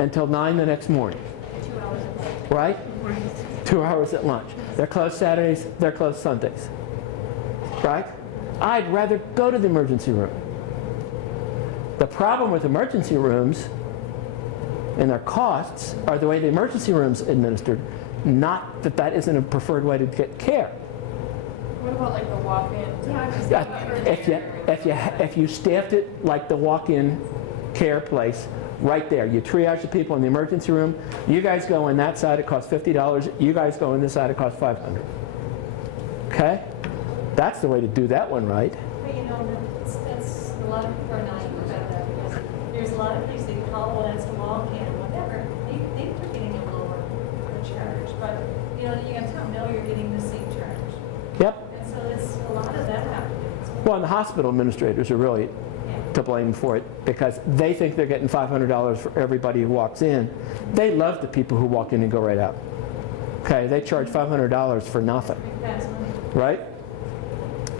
until 9 the next morning. 2 hours a day. Right? 2 hours at lunch. They're closed Saturdays, they're closed Sundays. Right? I'd rather go to the emergency room. The problem with emergency rooms and their costs are the way the emergency room's administered, not that that isn't a preferred way to get care. What about like the walk-in? If you staffed it like the walk-in care place, right there, you triage the people in the emergency room. You guys go in that side, it costs $50. You guys go in this side, it costs $500. Okay? That's the way to do that one right. But you know, that's a lot of people are not even about that because there's a lot of things they call, well, that's a walk-in, whatever. They are getting a lower charge, but you know, you can tell them, no, you're getting the same charge. Yep. And so it's a lot of that happening. Well, and the hospital administrators are really to blame for it because they think they're getting $500 for everybody who walks in. They love the people who walk in and go right out. Okay, they charge $500 for nothing, right?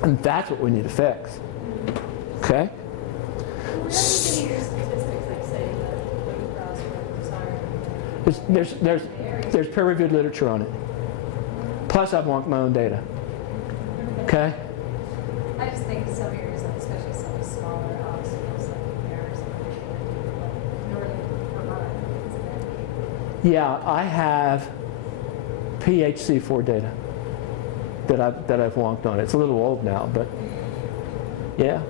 And that's what we need to fix. Okay? There's peer-reviewed literature on it. Plus, I've walked my own data. Okay? I just think some areas, especially some of the smaller hospitals like theirs, like northern Vermont, Yeah, I have PHC4 data that I've wonked on. It's a little old now, but yeah.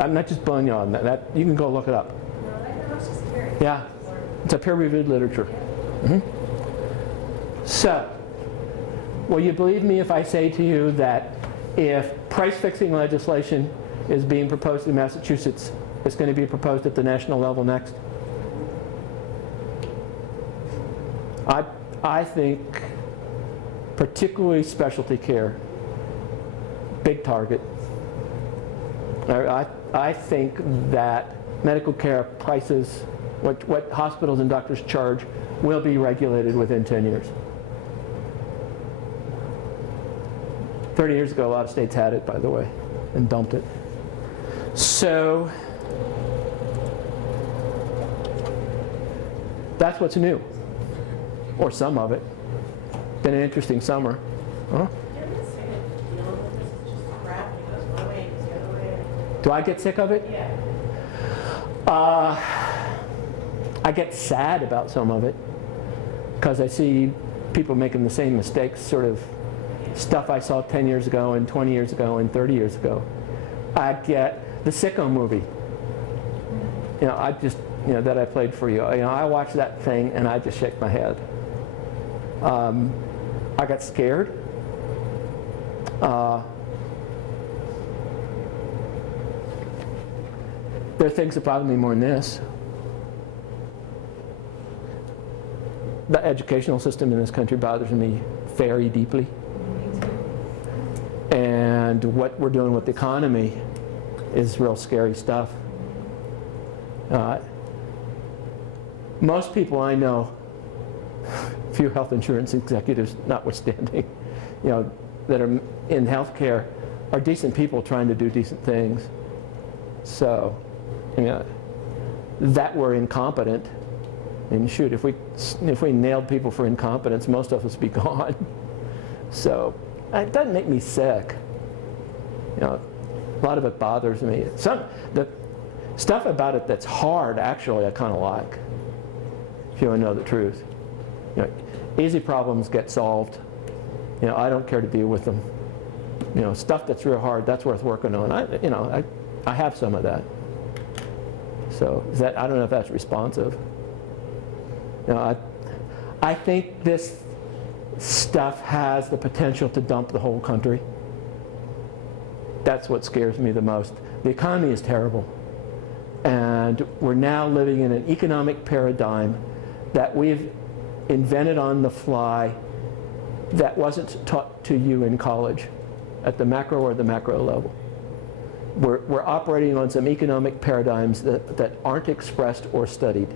I'm not just blowing you on that. You can go look it up. no, I was just curious. Yeah, it's a peer-reviewed literature. Mm-hmm. So, will you believe me if I say to you that if price-fixing legislation is being proposed in Massachusetts, it's going to be proposed at the national level next? I think particularly specialty care, big target. I think that medical care prices, what hospitals and doctors charge, will be regulated within 10 years. 30 years ago, a lot of states had it, by the way, and dumped it. So that's what's new, or some of it. Been an interesting summer. Huh? Do I get sick of it? Yeah. I get sad about some of it because I see people making the same mistakes, sort of stuff I saw 10 years ago and 20 years ago and 30 years ago. I get the Sicko movie. You know, that I played for you. I watched that thing and I just shake my head. I got scared. There are things that bother me more than this. The educational system in this country bothers me very deeply. And what we're doing with the economy is real scary stuff. Most people I know, few health insurance executives notwithstanding, that are in healthcare, are decent people trying to do decent things. So, that we're incompetent, and shoot, if we nailed people for incompetence, most of us would be gone. So, it doesn't make me sick. A lot of it bothers me. The stuff about it that's hard, actually, I kind of like. If you want to know the truth, easy problems get solved. I don't care to deal with them. Stuff that's real hard, that's worth working on. I have some of that. So I don't know if that's responsive. I think this stuff has the potential to dump the whole country. That's what scares me the most. The economy is terrible. And we're now living in an economic paradigm that we've invented on the fly that wasn't taught to you in college at the macro or the macro level. We're operating on some economic paradigms that aren't expressed or studied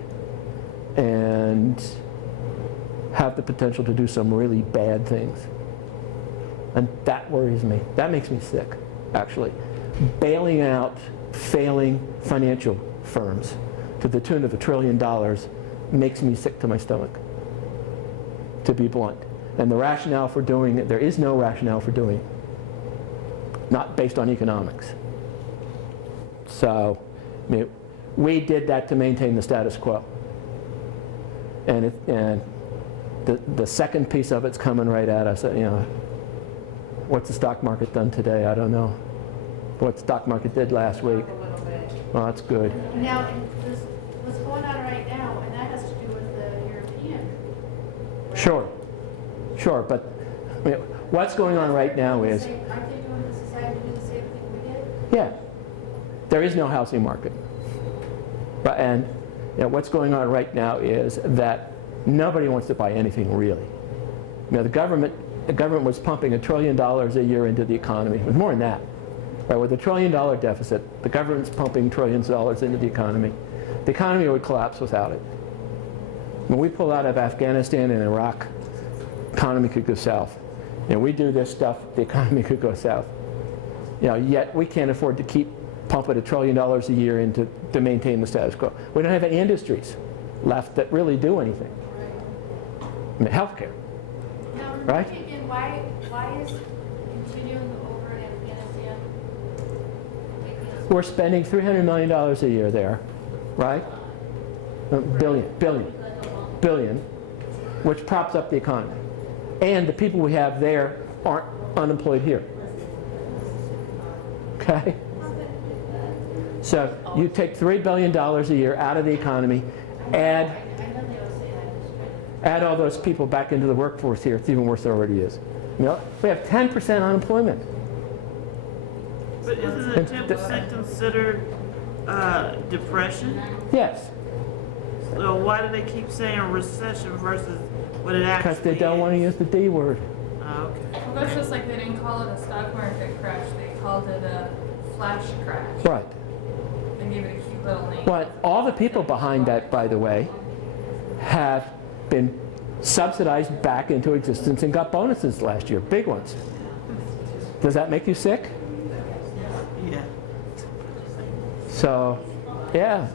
and have the potential to do some really bad things. And that worries me. That makes me sick, actually. Bailing out failing financial firms to the tune of $1 trillion makes me sick to my stomach, to be blunt. And the rationale for doing it, there is no rationale for doing it, not based on economics. So, I mean, we did that to maintain the status quo. And the second piece of it's coming right at us. You know, what's the stock market done today? I don't know. What the stock market did last week. A little bit. Well, that's good. Now, this, what's going on right now, and that has to do with the European. right? Sure, but I mean, what's going on right now is, Aren't they doing the society to do the same thing we did? yeah, there is no housing market. But, and you know, what's going on right now is that nobody wants to buy anything really. You know, the government was pumping $1 trillion a year into the economy. It was more than that. Right, with $1 trillion deficit, the government's pumping trillions of dollars into the economy. The economy would collapse without it. When we pull out of Afghanistan and Iraq, the economy could go south. You know, we do this stuff, the economy could go south. You know, yet we can't afford to keep pumping $1 trillion a year into to maintain the status quo. We don't have any industries left that really do anything. I mean, healthcare. Now, Right. remind me again, why is continuing over in Afghanistan making us? We're spending $300 million a year there, right? Billion, which props up the economy. And the people we have there aren't unemployed here. Okay? So you take $3 billion a year out of the economy, add all those people back into the workforce here, it's even worse than it already is. You know, we have 10% unemployment. But isn't it 10% considered depression? Yes, So why do they keep saying recession versus what it actually is? because they don't want to use the D word. Oh, okay. Well, that's just like they didn't call it a stock market crash, they called it a flash crash. Right. They gave it a cute little name. Well, all the people behind that, by the way, have been subsidized back into existence and got bonuses last year, big ones. Does that make you sick? Yeah. So, yeah.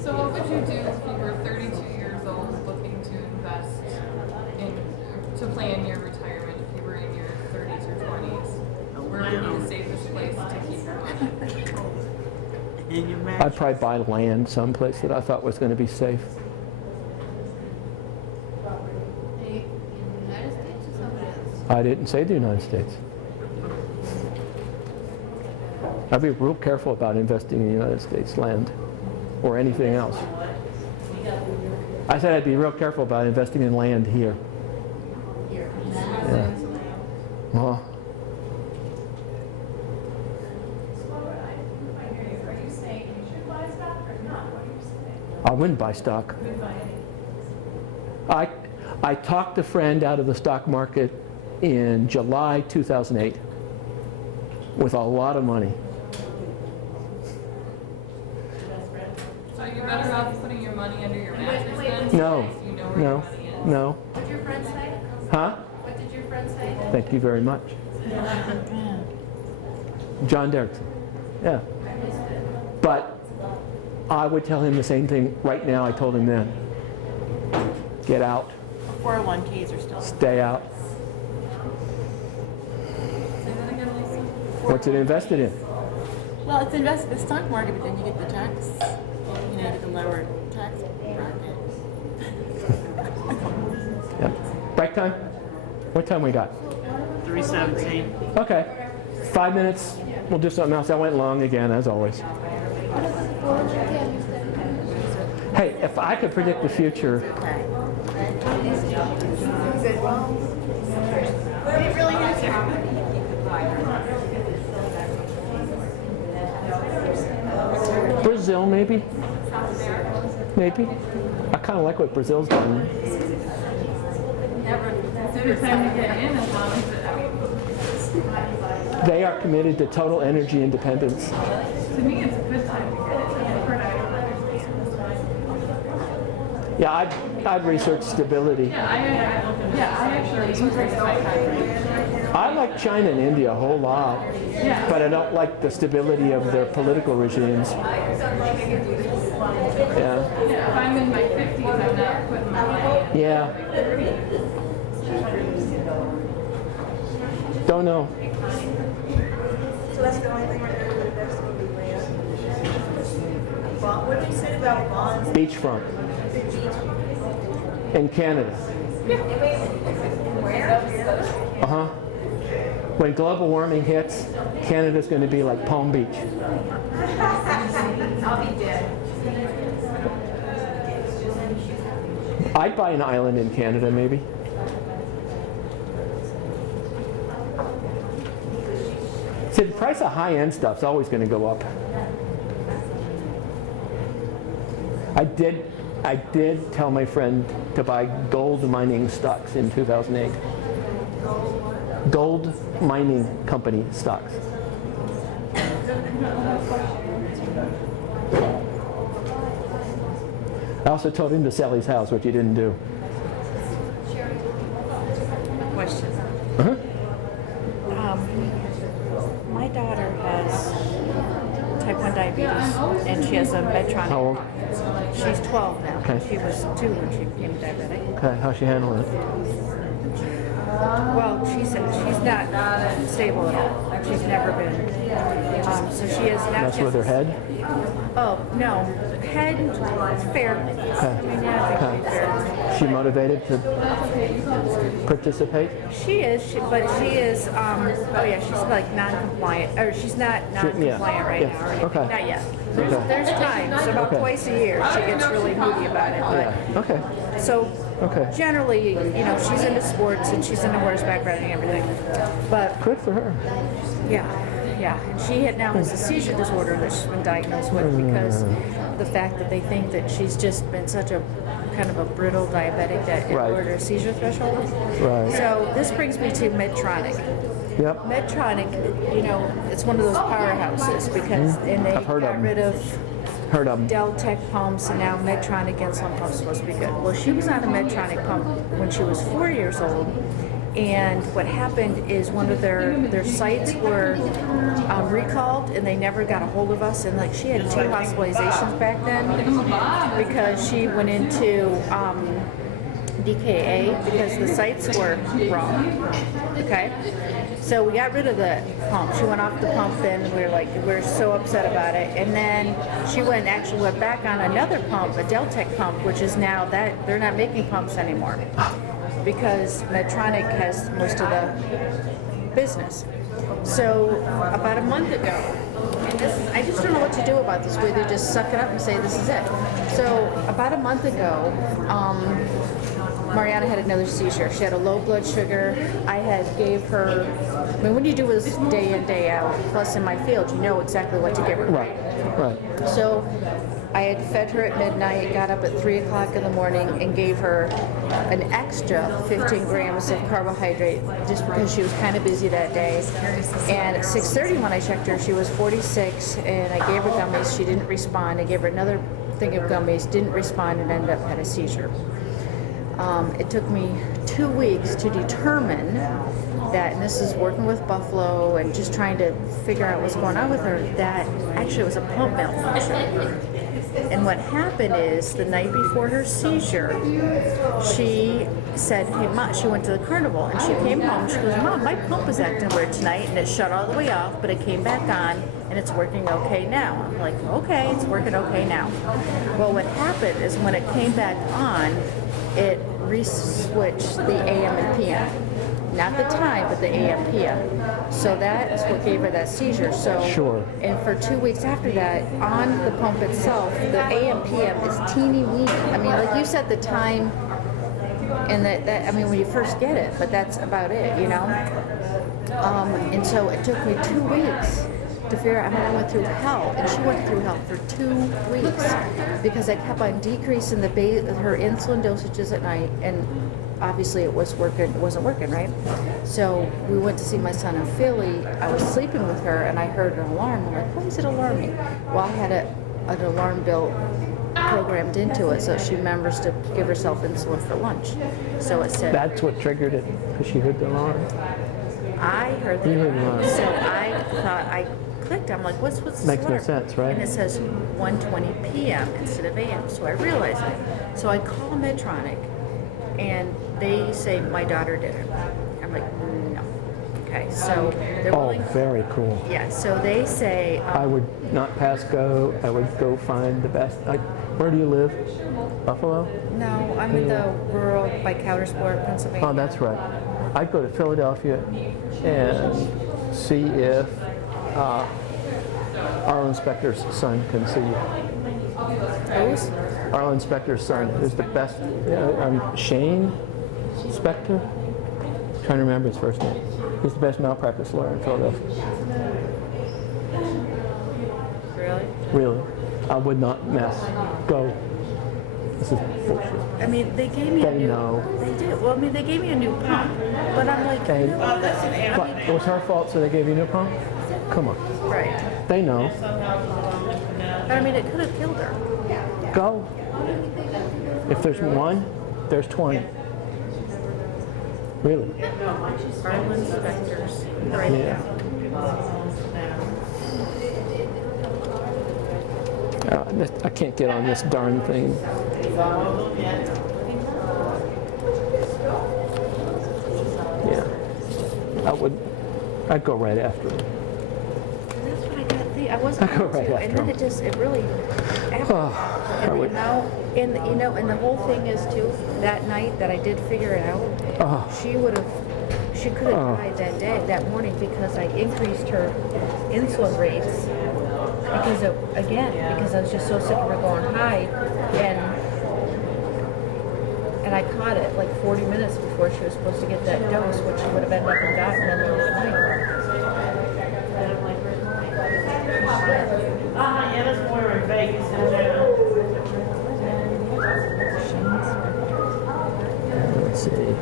So what would you do if you were 32 years old looking to invest to plan your retirement if you were in your 30s or 20s? Where would be the safest place to keep your money? In your I'd mattress. probably buy land someplace that I thought was going to be safe. In the United States or somebody else? I didn't say the United States. I'd be real careful about investing in the United States land or anything else. I said I'd be real careful about investing in land here. Yeah. Well, Are you saying you should buy stock or not? What are you saying? I wouldn't buy stock. You would buy anything. I talked a friend out of the stock market in July 2008 with a lot of money. So you're better off putting your money under your mattress then? No, because you know where no, your money is. no. What did your friend say? Huh? What did your friend say? Thank you very much. John Derrickson. Yeah. But I would tell him the same thing right now I told him then. Get out. 401ks are still. Stay out. Say that again, Lisa? What's it invested in? Well, it's invested in the stock market, but then you get the tax, you get the lower tax bracket. Yeah. Break time? What time we got? 317. Okay. 5 minutes. We'll do something else. I went long again, as always. Hey, if I could predict the future, It really has Brazil maybe? Maybe. I kind of like what Brazil's doing. Never consider time to get in as long as it, They are committed to total energy independence. to me, it's a good time to get in. I've heard I don't understand. Yeah, I'd research stability. I actually increased my time. I like China and India a whole lot, but I don't like the stability of their political regimes. Yeah. If I'm in my 50s, I'm not putting my money in. Yeah. Don't know. So that's the only thing we're going to invest in the land. What did you say about bonds? Beachfront in Canada. Where? Uh-huh. When global warming hits, Canada's going to be like Palm Beach. I'll be dead. I'd buy an island in Canada, maybe. See, the price of high-end stuff's always going to go up. I did tell my friend to buy gold mining stocks in 2008. Gold mining company stocks. I also told him to sell his house, which he didn't do. Question. Uh-huh. My daughter has type 1 diabetes, and she has a Medtronic. How old? She's 12 now. Okay. She was 2 when she became diabetic. Okay, how's she handling it? Well, she said she's not stable at all. She's never been. So she is now. Mess with her head? Oh, no. Head, it's fair. I mean, yeah, I think it's fair. She motivated to participate? She is, but she is, oh yeah, she's like non-compliant, or she's not non-compliant right yeah, now, or anything. okay. Not yet. There's, Okay. there's times, about Okay. twice a year, she gets really moody about it, but, Yeah, okay, so, okay. generally, you know, she's into sports and she's into horseback riding and everything, but, Good for her. yeah, and she now has a seizure disorder that she's been diagnosed with because the fact that they think that she's just been such a kind of a brittle diabetic that it Right. lowered her seizure threshold. Right. So this brings me to Medtronic. Yep. Medtronic, you know, it's one of those powerhouses because and they I've heard of got 'em. rid of Heard of them. Deltec pumps and now Medtronic insulin pumps supposed to be good. Well, she was on a Medtronic pump when she was 4 years old, and what happened is one of their sites were recalled, and they never got a hold of us. And like she had 2 hospitalizations back then because she went into DKA because the sites were wrong. Okay. So we got rid of the pump. She went off the pump then, and we were so upset about it. And then she went back on another pump, a Deltec pump, which is now that they're not making pumps anymore because Medtronic has most of the business. So about a month ago, and I just don't know what to do about this, where they just suck it up and say this is it. So about a month ago, Mariana had another seizure. She had a low blood sugar. I gave her, I mean, when you do this day in, day out, plus in my field, you know exactly what to give her. Right, right. So I had fed her at midnight, got up at 3 o'clock in the morning and gave her an extra 15 grams of carbohydrate just because she was kind of busy that day. And at 6:30 when I checked her, she was 46, and I gave her gummies. She didn't respond. I gave her another thing of gummies, didn't respond, and ended up had a seizure. It took me 2 weeks to determine that, and this is working with Buffalo and just trying to figure out what's going on with her, that actually it was a pump malfunction. And what happened is the night before her seizure, she said, hey, Mom, she went to the carnival and she came home. She goes, Mom, my pump is acting weird tonight, and it shut all the way off, but it came back on and it's working okay now. I'm like, okay, it's working okay now. Well, what happened is when it came back on, it re-switched the AM and PM. Not the time, but the AM PM. So that is what gave her that seizure. So, Sure. And for 2 weeks after that, on the pump itself, the AM PM is teeny weeny. I mean, like you said, the time, and that I mean, when you first get it, but that's about it, you know. And so it took me 2 weeks to figure out how I went through hell, and she went through hell for 2 weeks because I kept on decreasing her insulin dosages at night, and obviously it wasn't working, right? So we went to see my son in Philly. I was sleeping with her, and I heard an alarm. I'm like, why is it alarming? Well, I had an alarm built programmed into it, so she remembers to give herself insulin for lunch. So it said, That's what triggered it, because she heard the alarm. I heard the You heard alarm, the alarm. so I thought, I clicked, I'm like, what's the Makes no alarm? sense, right? And it says 1:20 p.m. instead of a.m., so I realized it. So I call Medtronic, and they say my daughter did it. I'm like, no. Okay, so they're Oh, willing. very cool. Yeah, so they say, I would not pass go. I would go find the best. Where do you live? Buffalo? no, I'm in the rural by Coudersport, Pennsylvania. Oh, that's right. I'd go to Philadelphia and see if Arlen Specter's son can see you. Who's? Arlen Specter's son is the best. Shane Specter? Trying to remember his first name. He's the best malpractice lawyer in Philadelphia. Really? Really. I would not mess. Go. This is bullshit. I mean, they gave me a They new. know. They did. Well, I mean, they gave me a new pump, but I'm like, They, Oh, that's an error. what, it was her fault, so they gave you a new pump? Come on. right. They know. But I mean, it could have killed her. Go. If there's one, there's 20. Really? Arlen Specter's. Right. Yeah. I can't get on this darn thing. Yeah. I'd go right after it. That's what I got. I wasn't I go able right to, after and then him. it really. Oh, I And would. now, and and the whole thing is too. That night that I did figure it out, Oh. she could have Oh. died that morning because I increased her insulin rates because because I was just so sick of her going high, and I caught it like 40 minutes before she was supposed to get that dose, which she would have ended up and gotten in the middle of the night. Yeah, that's more in Vegas in town. Let's see.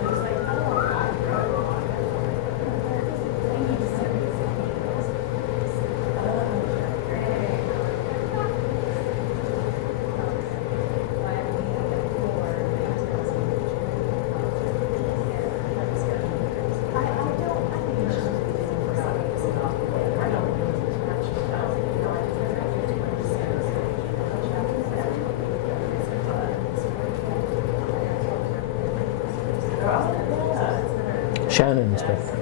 Shannon Inspector.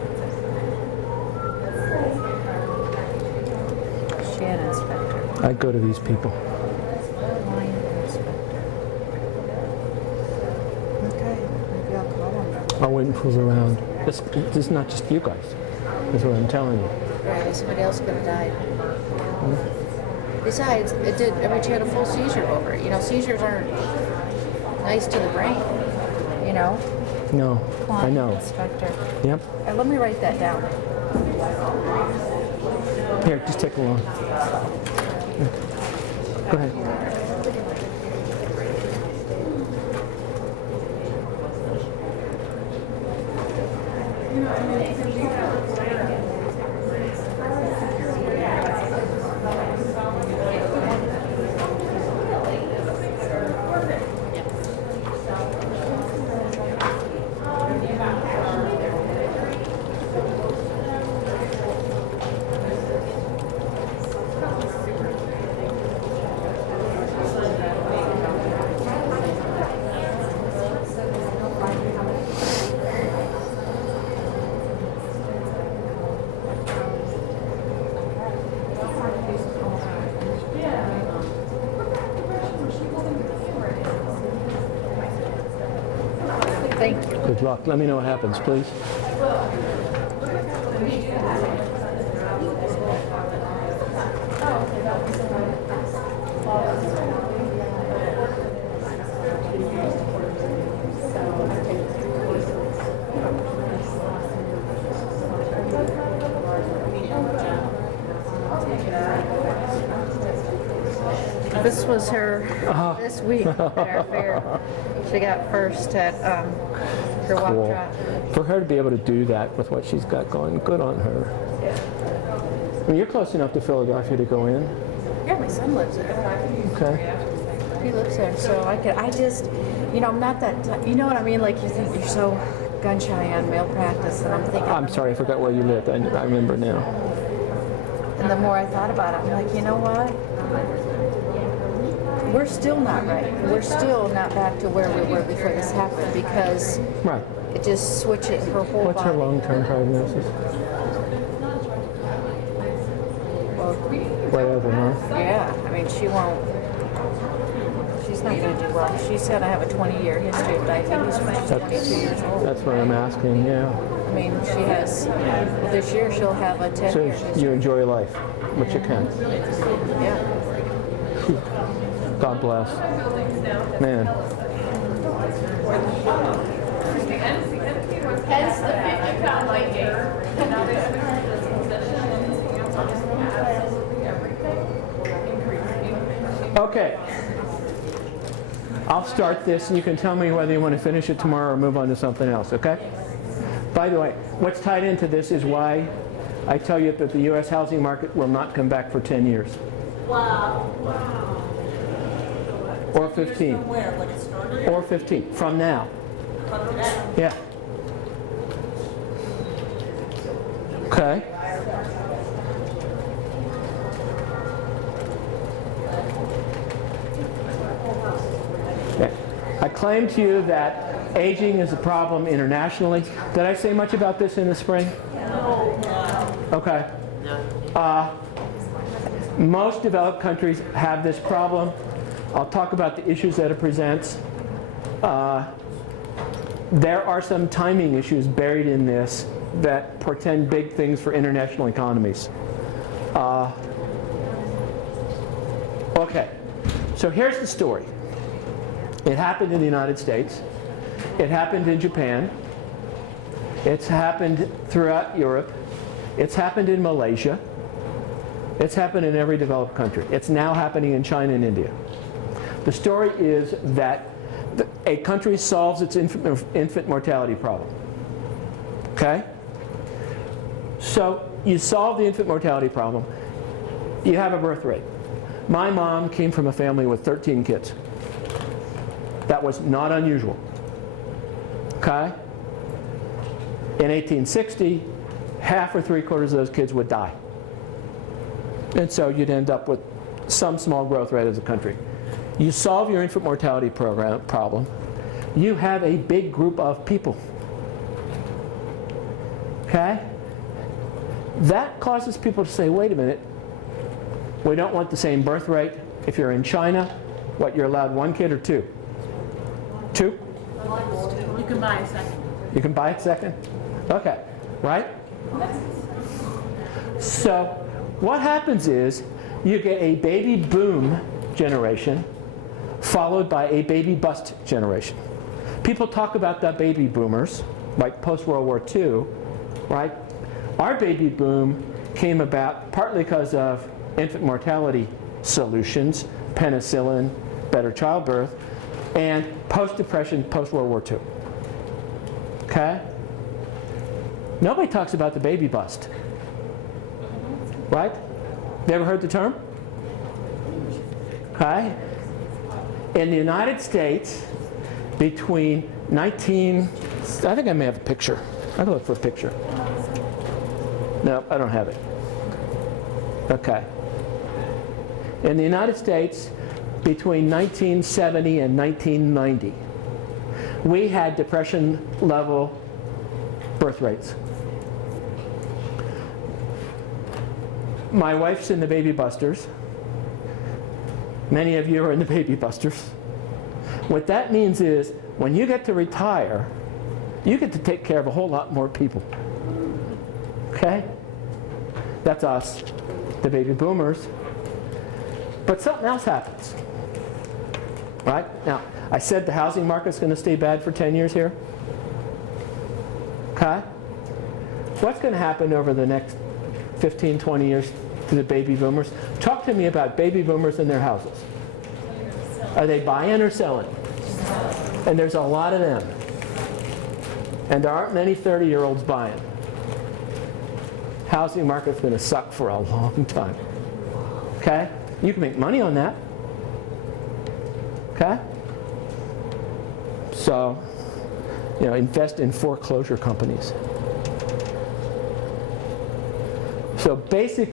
Shannon Specter. I'd go to these people. Line Inspector. Okay, maybe I'll call him. I wouldn't fool around. This is not just you guys. That's what I'm telling you. Right, somebody else could have died. Besides, she had a full seizure over it. You know, seizures aren't nice to the brain. You know? No, I Line know. Inspector. Yep. Let me write that down. Here, just take along. Go ahead. Thank you. Good luck. Let me know what happens, please. This was her this week at our fair. She got first at her walk Cool. trot. For her to be able to do that with what she's got going, good on her. I mean, you're close enough to Philadelphia to go in. Yeah, my son lives there. Okay. He lives there, so I just, I'm not that, you know what I mean? Like you think you're so gun shy on male practice, and I'm thinking. I'm sorry, I forgot where you lived. I remember now. And the more I thought about it, I'm like, you know what? We're still not right. We're still not back to where we were before this happened because Right. it just switches her whole What's her body. long-term prognosis? Well, Whatever, huh? yeah, I mean, she's not going to do well. She's going to have a 20-year history of diabetes when she's 22 years old. That's what I'm asking, yeah. I mean, she has, this year she'll have a 10-year So history. you enjoy life, which you can. Yeah. God bless. Man. Hence the 50-pound light gate. And now they switch to this position and his hands are just absolutely everything. Increase. Okay. I'll start this and you can tell me whether you want to finish it tomorrow or move on to something else, okay? By the way, what's tied into this is why I tell you that the U.S. housing market will not come back for 10 years. Wow. Or 15. Where, when it started? Or 15, from now. Yeah. Okay. Okay. I claim to you that aging is a problem internationally. Did I say much about this in the spring? No. Okay. Most developed countries have this problem. I'll talk about the issues that it presents. There are some timing issues buried in this that portend big things for international economies. Okay, so here's the story. It happened in the United States. It happened in Japan. It's happened throughout Europe. It's happened in Malaysia. It's happened in every developed country. It's now happening in China and India. The story is that a country solves its infant mortality problem. Okay? So you solve the infant mortality problem. You have a birth rate. My mom came from a family with 13 kids. That was not unusual. Okay? In 1860, half or 3/4 of those kids would die. And so you'd end up with some small growth rate as a country. You solve your infant mortality problem. You have a big group of people. Okay? That causes people to say, wait a minute, we don't want the same birth rate. If you're in China, what, you're allowed 1 kid or 2? 2? You can buy a second. You can buy a second? Okay, right? So what happens is you get a baby boom generation followed by a baby bust generation. People talk about the baby boomers, like post-World War II, right? Our baby boom came about partly because of infant mortality solutions, penicillin, better childbirth, and post-Depression, post-World War II. Okay? Nobody talks about the baby bust. Right? You ever heard the term? Okay? In the United States, between I think I may have a picture. I can look for a picture. No, I don't have it. Okay. In the United States, between 1970 and 1990, we had depression level birth rates. My wife's in the baby busters. Many of you are in the baby busters. What that means is when you get to retire, you get to take care of a whole lot more people. Okay? That's us, the baby boomers. But something else happens. Right? Now, I said the housing market's going to stay bad for 10 years here. Okay? What's going to happen over the next 15, 20 years to the baby boomers? Talk to me about baby boomers and their houses. Are they buying or selling? And there's a lot of them. And there aren't many 30-year-olds buying. Housing market's going to suck for a long time. Okay? You can make money on that. Okay? So, invest in foreclosure companies. So basically,